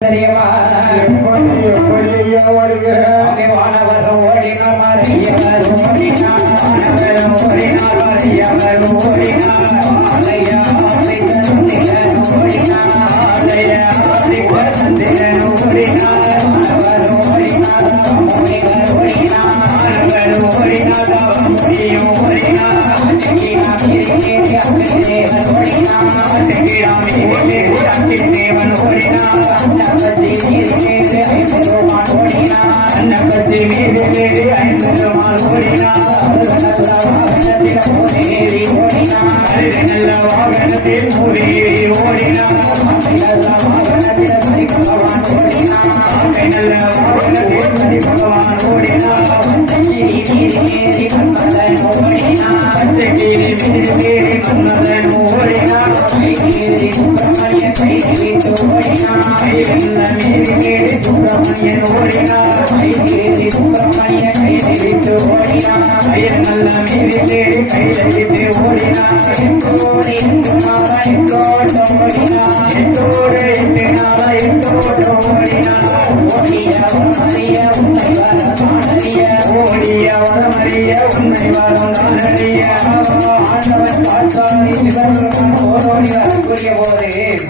வானவர் ஓடினார் மறையவர் ஓடினார்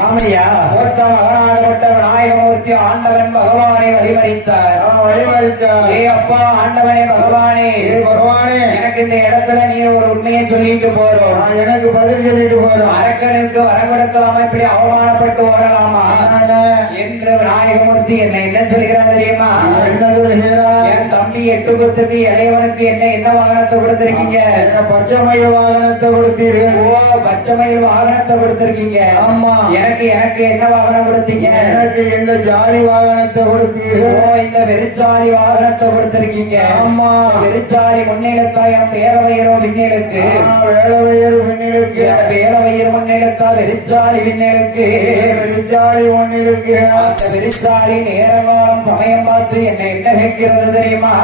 அலையா நாயகமூர்த்தி ஆண்டவன் பகவானை வழிமறித்தார். அப்பா ஆண்டவனே பகவானே பகவானே, எனக்கு இந்த இடத்துல நீ ஒரு உண்மையை சொல்லிட்டு போறோம், எனக்கு பதில் சொல்லிட்டு போறோம். அரக்கனுக்கு வரப்படுத்தலாமா, இப்படி அவமானப்பட்டு ஓடலாமா என்று நாயகமூர்த்தி என்ன சொல்கிறார் தெரியுமா? என் தம்பி 8 குத்துக்கு இளையவனுக்கு என்ன வாகனத்தை கொடுத்திருக்கீங்க? பச்சைமயில் வாகனத்தை கொடுத்தீர்கள். ஓ, பச்சைமயில் வாகனத்தை கொடுத்திருக்கீங்க. ஆமா. எனக்கு என்ன வாகனம் கொடுத்தீங்க? எனக்கு இந்த ஜாலி வாகனத்தை கொடுத்தீர்கள். ஓ, இந்த வெறிச்சாலி வாகனத்தை கொடுத்திருக்கீங்க. ஆமா. வெறிச்சாலி முன்னிலத்தா என் வேலவயிரோ விண்ணிலுக்கு, வேலவயிறு விண்ணிலுக்கு, வேலவயிறு முன்னிலத்தா வெறிச்சாலி விண்ணிலுக்கு, வெறிச்சாலி முன்னிலுக்கு. அந்த வெறிச்சாலி நேரங்காலம் சமயம் பார்த்து என்ன கேட்கிறது தெரியுமா?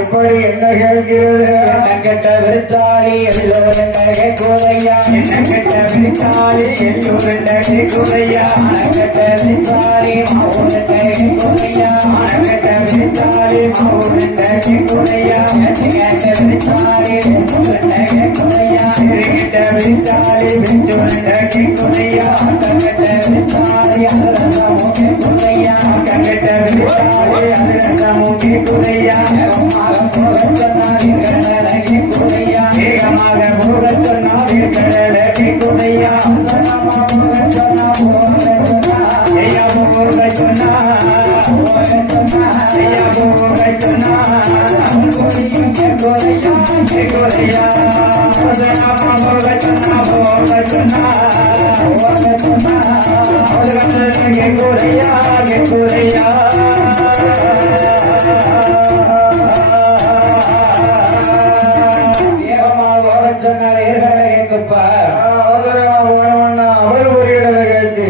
எப்படி என்ன கேட்கிறது? என்ன கெட்ட வெறிச்சாலி எல்லோரும் என்ன கேட்குதையா, என்ன கெட்ட வெறிச்சாலி எல்லோரும் கேட்குதையா, கெட்ட வெறிச்சாலி மாவுடன் கேட்குதையா, கெட்ட வெறிச்சாலி மாவுடன் கேட்குதையா, கெட்ட வெறிச்சாலி கேட்குதையா, கெட்ட வெறிச்சாலி வெஞ்சுடன் கேட்குதையா, கெட்ட வெறிச்சாலி அதரசமோ கேட்குதையா, கெட்ட வெறிச்சாலி அதரசமோ கேட்குதையா,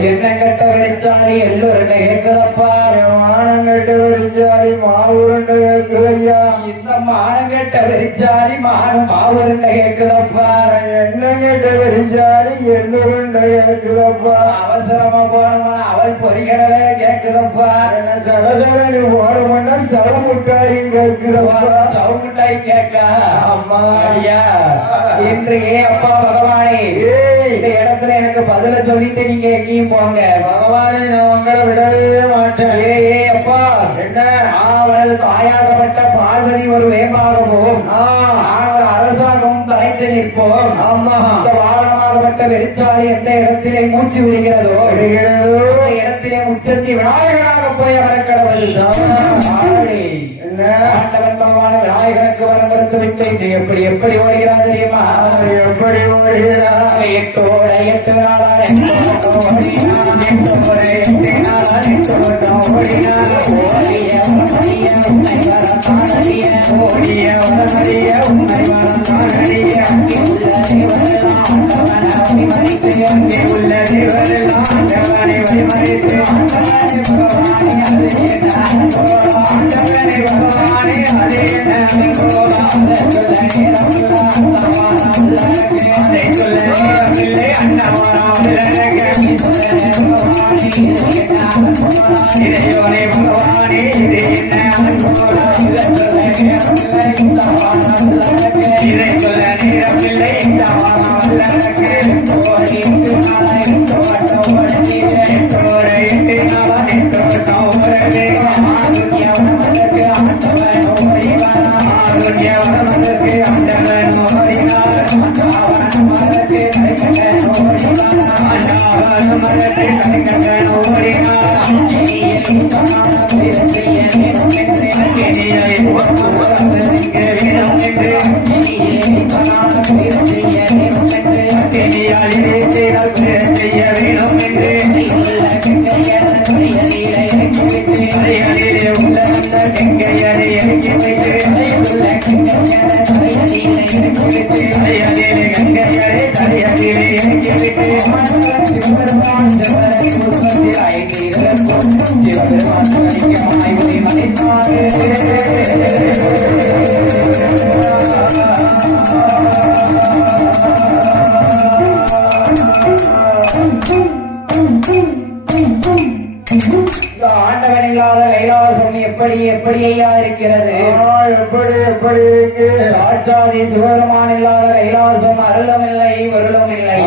என்ன கட்ட வெறிச்சாலி எல்லோருண்ட கேட்குதப்பா, மானங்கட்ட வெறிச்சாலி மாவுருண்ட கேட்குதையா, இந்த மானங்கட்ட வெறிச்சாலி மாவுருண்ட கேட்குதப்பா, என்ன கட்ட வெறிச்சாலி எல்லோருண்ட கேட்குதப்பா, அவசரமா போனோம்னா அவள் பொறிகளை கேட்குதப்பா, என்ன சடசடனு போனோம்னா சவமுட்டாயும் கேட்குதப்பா, சவமுட்டாய் கேட்க. அம்மா ஐயா, இன்று அப்பா பகவானே இந்த இடத்துல எனக்கு பதில சொல்லிட்டு நீங்க எங்கேயும் போங்க. பகவானே, நான் உங்களை விடவே மாட்டேன். அப்பா, என்ன அவளது தாயாகப்பட்ட பார்வதி ஒரு வேகமாகவும் ஒரு அரசாங்கமும் தலைத்து நிற்போம். ஆமா, இந்த வாகனமாகப்பட்ட வெறிச்சாலி எந்த இடத்திலே மூச்சு விடுகிறதோ இடத்திலே உச்சத்தி விநாயகனாக போய் அவர் கடவுள் ஆண்டவன் பகவான விநாயகனுக்கு வரம் கொடுத்து விட்டு எப்படி ஓடுகிறார் தெரியுமா? எப்படி ஓடுகிறார்? 8 நாளாக Ini ஐயோனே பகவானே இது என்ன அன்போட இதை சொல்ல நேரமில்லை இந்த வானவல்லனுக்கு தோரையிட்டு நாளைக்கு தோரையிட்டு நாளைக்கு தோரவே ஆரோக்கியவனமதற்கு ஆண்டவன் ஓடிவானா ஆரோக்கியவனமதற்கு ஆண்டவன் ஓடினார் ஆண்டவனமதற்கு கரிகன் ஓடிவானா ஆண்டவனமதற்கு கரிகன் ஓடினார் ஆண்டவன் இல்லாத கைலாசம் எப்படி எப்படியா இருக்கிறது? எப்படி இருக்கு? ஆச்சாரி சிவபெருமான் இல்லாத கைலாசம் அருளமில்லை வருளம் இல்லை.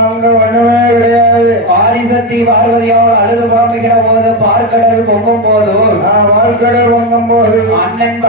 அங்க ஒண்ணுமே கிடையாது. ஆதிசக்தி பார்வதியால் அழுது புறம்புகிற போது பார்க்கடல் பொங்கும் போது வாழ்க்கடல் பொங்கும் போது அண்ணன்